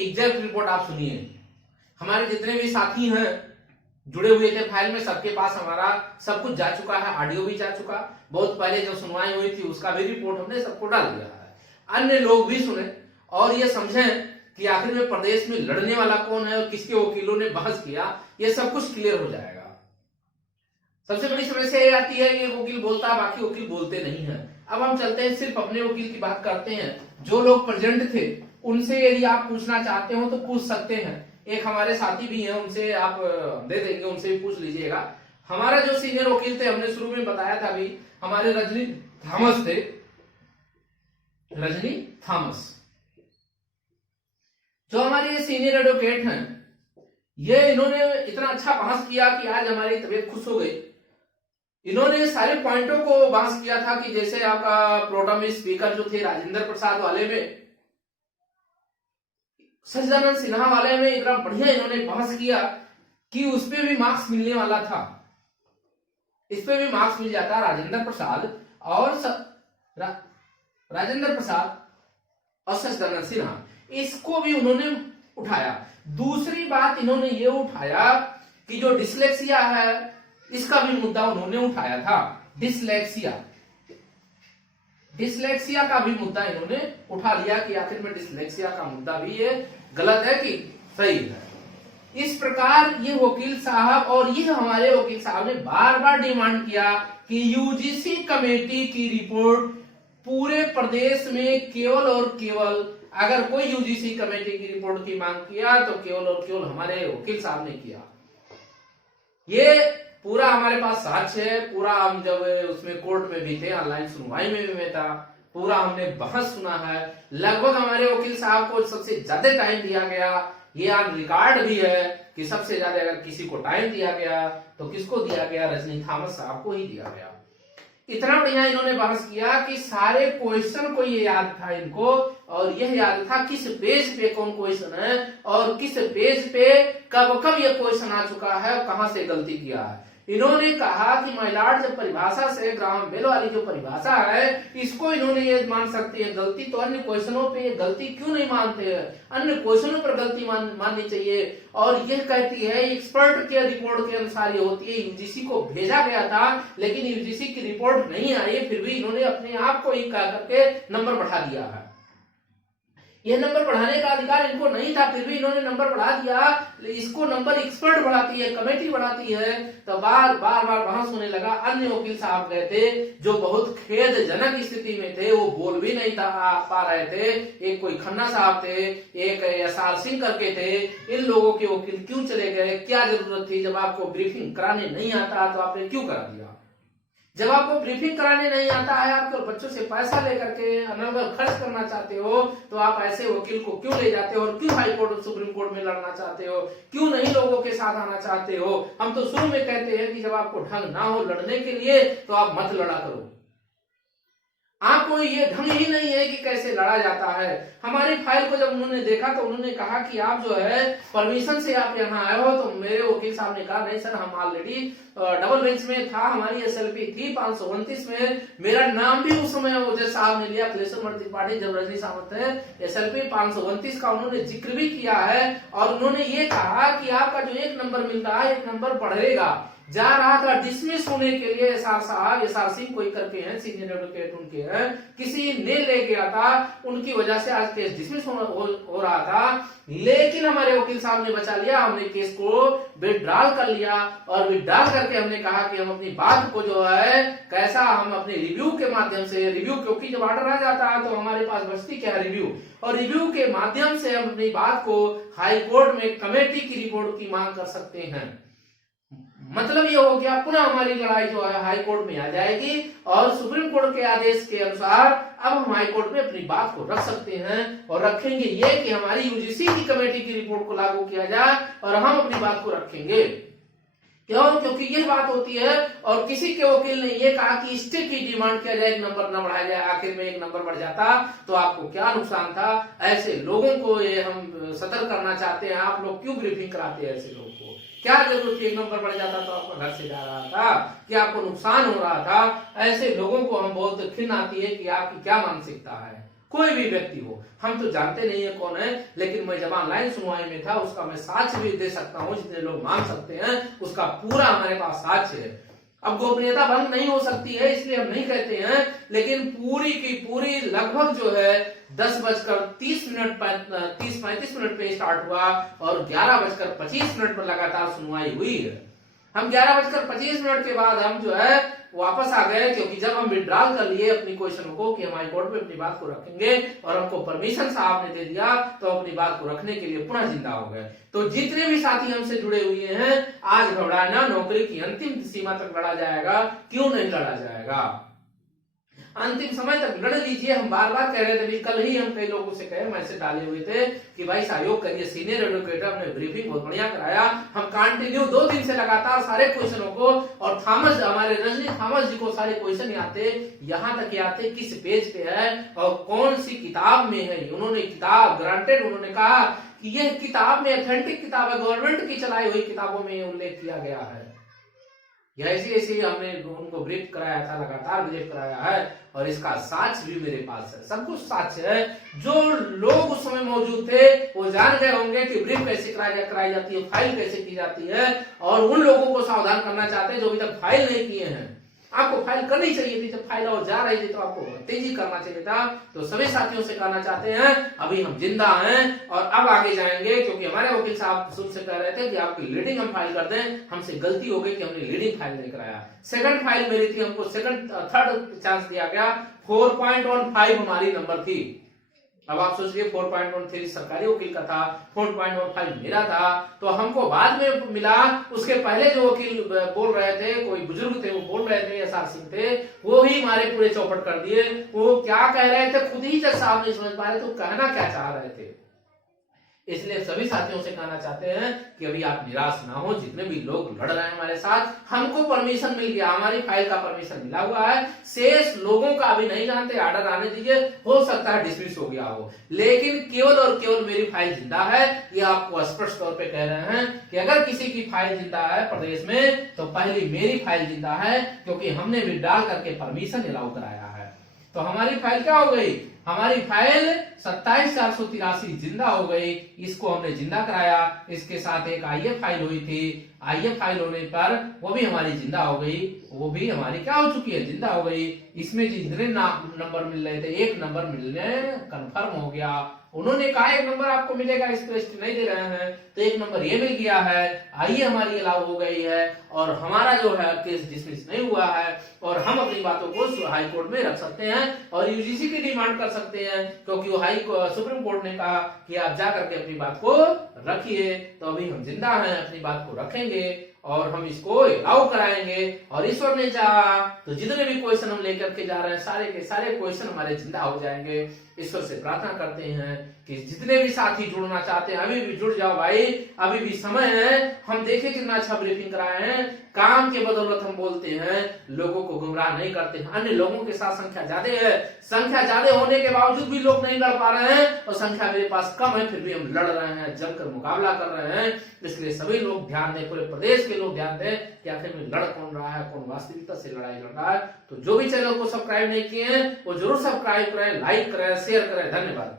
Exact report आप सुनिए। हमारे जितने भी साथी हैं जुड़े हुए थे फाइल में, सबके पास हमारा सब कुछ जा चुका है, ऑडियो भी जा चुका, बहुत पहले जो सुनवाई हुई थी उसका भी रिपोर्ट हमने सबको डाल दिया है। अन्य लोग भी सुने और ये समझें कि आखिर में प्रदेश में लड़ने वाला कौन है और किसके वकीलों ने बहस किया, ये सब कुछ क्लियर हो जाएगा। सबसे बड़ी समस्या ये आती है कि एक वकील बोलता है, बाकी वकील बोलते नहीं है। अब हम चलते हैं, सिर्फ अपने वकील की बात करते हैं। जो लोग प्रेजेंट थे उनसे यदि आप पूछना चाहते हो तो पूछ सकते हैं। एक हमारे साथी भी हैं, उनसे आप दे देंगे, उनसे भी पूछ लीजिएगा। हमारा जो सीनियर वकील थे, हमने शुरू में बताया था अभी, हमारे रजनी थॉमस थे, रजनी थॉमस, जो हमारे सीनियर एडवोकेट हैं। ये इन्होंने इतना अच्छा बहस किया कि आज हमारी तबीयत खुश हो गई। इन्होंने सारे पॉइंटों को बहस किया था कि जैसे आपका प्रोटम स्पीकर जो थे राजेंद्र प्रसाद वाले में, सच्चिदानंद सिन्हा वाले में इतना बढ़िया इन्होंने बहस किया कि उसपे भी मार्क्स मिलने वाला था, इस पे भी मार्क्स मिल जाता। राजेंद्र प्रसाद और राजेंद्र प्रसाद और सच्चिदानंद सिन्हा, इसको भी उन्होंने उठाया। दूसरी बात इन्होंने ये उठाया कि जो डिसलेक्सिया है इसका भी मुद्दा उन्होंने उठाया था। डिसलेक्सिया का भी मुद्दा इन्होंने उठा लिया कि आखिर में डिसलेक्सिया का मुद्दा भी ये गलत है कि सही है। इस प्रकार ये वकील साहब और ये हमारे वकील साहब ने बार बार डिमांड किया कि यूजीसी कमेटी की रिपोर्ट पूरे प्रदेश में केवल और केवल, अगर कोई यूजीसी कमेटी की रिपोर्ट की मांग किया तो केवल और केवल हमारे वकील साहब ने किया। ये पूरा हमारे पास साक्ष्य है, पूरा हम जब उसमें कोर्ट में भी थे, ऑनलाइन सुनवाई में भी मैं था, पूरा हमने बहस सुना है। लगभग हमारे वकील साहब को सबसे ज्यादा टाइम दिया गया, ये आप रिकॉर्ड भी है कि सबसे ज्यादा अगर किसी को टाइम दिया गया तो किसको दिया गया, रजनी थॉमस साहब को ही दिया गया। इतना बढ़िया इन्होंने बहस किया कि सारे क्वेश्चन को ये याद था इनको, और यह याद था किस पेज पे कौन क्वेश्चन है और किस पेज पे कब कब ये क्वेश्चन आ चुका है और कहां से गलती किया है। इन्होंने कहा कि माइलॉर्ड जब परिभाषा से ग्राहम बेल वाली जो परिभाषा है इसको इन्होंने ये मान सकती है गलती, तो अन्य क्वेश्चनों पे ये गलती क्यों नहीं मानते हैं, अन्य क्वेश्चनों पर गलती माननी चाहिए। और यह कहती है एक्सपर्ट के रिपोर्ट के अनुसार ये होती है। यूजीसी को भेजा गया था लेकिन यूजीसी की रिपोर्ट नहीं आई, फिर भी इन्होंने अपने आप को ही कह करके नंबर बढ़ा दिया है। यह नंबर बढ़ाने का अधिकार इनको नहीं था, फिर भी इन्होंने नंबर बढ़ा दिया। इसको नंबर एक्सपर्ट बढ़ाती है, कमेटी बढ़ाती है, तो बार बार बहस होने लगा। अन्य वकील साहब गए थे जो बहुत खेदजनक स्थिति में थे, वो बोल भी नहीं पा रहे थे। एक कोई खन्ना साहब थे, एक एसआर सिंह करके थे। इन लोगों के वकील क्यों चले गए, क्या जरूरत थी? जब आपको ब्रीफिंग कराने नहीं आता तो आपने क्यों करा दिया? जब आपको ब्रीफिंग कराने नहीं आता है, आपको बच्चों से पैसा लेकर के अनर्गल खर्च करना चाहते हो, तो आप ऐसे वकील को क्यों ले जाते हो और क्यों हाई कोर्ट और सुप्रीम कोर्ट में लड़ना चाहते हो? क्यों नहीं लोगों के साथ आना चाहते हो? हम तो शुरू में कहते हैं कि जब आपको ढंग ना हो लड़ने के लिए तो आप मत लड़ा करो। आपको ये ढंग ही नहीं है कि कैसे लड़ा जाता है। हमारी फाइल को जब उन्होंने देखा तो उन्होंने कहा कि आप जो है परमिशन से आप यहाँ आए हो, तो मेरे वकील साहब ने कहा नहीं सर, हम ऑलरेडी डबल बेंच में था, हमारी एसएलपी थी 529 में, मेरा नाम भी उस समय जज साहब ने लिया, अखिलेश्वर त्रिपाठी जब रजनी सावंत है, एसएलपी 529 का उन्होंने जिक्र भी किया है। और उन्होंने ये कहा कि आपका जो 1 नंबर मिलता है 1 नंबर बढ़ेगा। जा रहा था डिसमिस होने के लिए एसआर साहब, एसआर सिंह कोई करके हैं, सीनियर एडवोकेट उनके हैं, किसी ने ले गया था, उनकी वजह से आज केस डिसमिस हो रहा था। लेकिन हमारे वकील साहब ने बचा लिया, हमने केस को विड्रॉल कर लिया और विड्रॉल करके हमने कहा कि हम अपनी बात को जो है कैसा हम अपने रिव्यू के माध्यम से, रिव्यू क्योंकि जब ऑर्डर आ जाता है तो हमारे पास बचती क्या है, रिव्यू, और रिव्यू के माध्यम से हम अपनी बात को हाई कोर्ट में कमेटी की रिपोर्ट की मांग कर सकते हैं। मतलब ये हो गया पुनः हमारी लड़ाई जो है हाई कोर्ट में आ जाएगी और सुप्रीम कोर्ट के आदेश के अनुसार अब हम हाई कोर्ट में अपनी बात को रख सकते हैं और रखेंगे ये कि हमारी यूजीसी की कमेटी की रिपोर्ट को लागू किया जाए और हम अपनी बात को रखेंगे। क्यों? क्योंकि ये बात होती है और किसी के वकील ने ये कहा कि स्टे की डिमांड किया जाए, 1 नंबर न बढ़ाया जाए, आखिर में 1 नंबर बढ़ जाता तो आपको क्या नुकसान था? ऐसे लोगों को ये हम सतर्क करना चाहते हैं। आप लोग क्यों ब्रीफिंग कराते हैं ऐसे लोगों को? क्या जरूरत थी? 1 नंबर बढ़ जाता तो आपका घर से जा रहा था, क्या आपको नुकसान हो रहा था? ऐसे लोगों को हम बहुत खिन्न आती है कि आपकी क्या मानसिकता है। कोई भी व्यक्ति हो, हम तो जानते नहीं है कौन है, लेकिन मैं जब ऑनलाइन सुनवाई में था उसका मैं साक्ष्य भी दे सकता हूं, जितने लोग मांग सकते हैं उसका पूरा हमारे पास साक्ष्य है। अब गोपनीयता भंग नहीं हो सकती है इसलिए हम नहीं कहते हैं, लेकिन पूरी की पूरी लगभग जो है 10:30 पे स्टार्ट हुआ और 11:25 पर लगातार सुनवाई हुई है। हम 11:25 के बाद हम जो है वापस आ गए, क्योंकि जब हम विड्रॉल कर लिए अपनी क्वेश्चन को कि हम हाई कोर्ट में अपनी बात को रखेंगे और हमको परमिशन साहब ने दे दिया, तो अपनी बात को रखने के लिए पुनः जिंदा हो गए। तो जितने भी साथी हमसे जुड़े हुए हैं, आज घबराना, नौकरी की अंतिम सीमा तक लड़ा जाएगा, क्यों नहीं लड़ा जाएगा, अंतिम समय तक लड़ लीजिए। हम बार बार कह रहे थे, कल ही हम कई लोगों से कहे, मैसेज डाले हुए थे कि भाई सहयोग करिए, सीनियर एडवोकेट ने ब्रीफिंग बहुत बढ़िया कराया। हम कंटिन्यू 2 दिन से लगातार सारे क्वेश्चनों को, और थॉमस हमारे रजनी थॉमस जी को सारे क्वेश्चन आते, यहाँ तक आते किस पेज पे है और कौन सी किताब में है। उन्होंने किताब ग्रांटेड, उन्होंने कहा कि यह किताब में ऑथेंटिक किताब है, गवर्नमेंट की चलाई हुई किताबों में उल्लेख किया गया है। ऐसे ऐसे हमने उनको ब्रीफ कराया था, लगातार ब्रीफ कराया है, और इसका साक्ष्य भी मेरे पास है, सब कुछ साक्ष्य है। जो लोग उस समय मौजूद थे वो जान गए होंगे कि ब्रीफ कैसे कराई जाती है, फाइल कैसे की जाती है, और उन लोगों को सावधान करना चाहते हैं जो अभी तक फाइल नहीं किए हैं। आपको फाइल करनी चाहिए थी, जब फाइल और जा रही थी तो आपको तेजी करना चाहिए था। तो सभी साथियों से कहना चाहते हैं, अभी हम जिंदा हैं और अब आगे जाएंगे, क्योंकि हमारे वकील साहब शुरू से कह रहे थे कि आपकी लीडिंग हम फाइल कर दें। हमसे गलती हो गई कि हमने लीडिंग फाइल नहीं कराया। सेकंड फाइल मेरी थी, हमको थर्ड चांस दिया गया। 4.15 हमारी नंबर थी। अब आप सोचिए 4.13 सरकारी वकील का था, 4.15 मेरा था। तो हमको बाद में मिला, उसके पहले जो वकील बोल रहे थे, कोई बुजुर्ग थे, वो बोल रहे थे, एसआर सिंह थे, वो ही हमारे पूरे चौपट कर दिए। वो क्या कह रहे थे खुद ही जज साहब नहीं समझ पा रहे, तो कहना क्या चाह रहे थे। इसलिए सभी साथियों से कहना चाहते हैं कि अभी आप निराश ना हो। जितने भी लोग लड़ रहे हैं हमारे साथ, हमको परमिशन मिल गया, हमारी फाइल का परमिशन मिला हुआ है। शेष लोगों का अभी नहीं जानते, आर्डर आने दीजिए, हो सकता है डिसमिस हो गया हो, लेकिन केवल और केवल मेरी फाइल जिंदा है। ये आपको स्पष्ट तौर पे कह रहे हैं कि अगर किसी की फाइल जिंदा है प्रदेश में, तो पहली मेरी फाइल जिंदा है, क्योंकि हमने विड्रॉल करके परमिशन अलाउ कराया है। तो हमारी फाइल क्या हो गई, हमारी फाइल 27,483 जिंदा हो गई। इसको हमने जिंदा कराया। इसके साथ एक आईए फाइल हुई थी, आईए फाइल होने पर वो भी हमारी जिंदा हो गई, वो भी हमारी क्या हो चुकी है, जिंदा हो गई। इसमें जितने नंबर मिल रहे थे, एक नंबर मिलने कंफर्म हो गया। उन्होंने कहा 1 नंबर आपको मिलेगा, इस पे नहीं दे रहे हैं, तो 1 नंबर ये मिल गया है। आइए हमारी अलाउ हो गई है और हमारा जो है केस डिसमिस नहीं हुआ है, और हम अपनी बातों को हाई कोर्ट में रख सकते हैं और यूजीसी की डिमांड कर सकते हैं, क्योंकि वो सुप्रीम कोर्ट ने कहा कि आप जा करके अपनी बात को रखिए। तो अभी हम जिंदा हैं, अपनी बात को रखेंगे और हम इसको अलाउ कराएंगे। और ईश्वर ने चाहा तो जितने भी क्वेश्चन हम लेकर के जा रहे हैं, सारे के सारे क्वेश्चन हमारे जिंदा हो जाएंगे। ईश्वर से प्रार्थना करते हैं कि जितने भी साथी जुड़ना चाहते हैं अभी भी जुड़ जाओ भाई, अभी भी समय है। हम देखें कितना अच्छा ब्रीफिंग कराए हैं, काम के बदौलत हम बोलते हैं, लोगों को गुमराह नहीं करते हैं। अन्य लोगों के साथ संख्या ज्यादा है, संख्या ज्यादा होने के बावजूद भी लोग नहीं लड़ पा रहे हैं, और संख्या मेरे पास कम है, फिर भी हम लड़ रहे हैं, जमकर मुकाबला कर रहे हैं। इसलिए सभी लोग ध्यान दें, पूरे प्रदेश के लोग ध्यान दें कि आखिर में लड़ कौन रहा है, कौन वास्तविकता से लड़ाई लड़ रहा है। तो जो भी चैनल को सब्सक्राइब नहीं किए हैं वो जरूर सब्सक्राइब करें, लाइक करें, शेयर करें। धन्यवाद।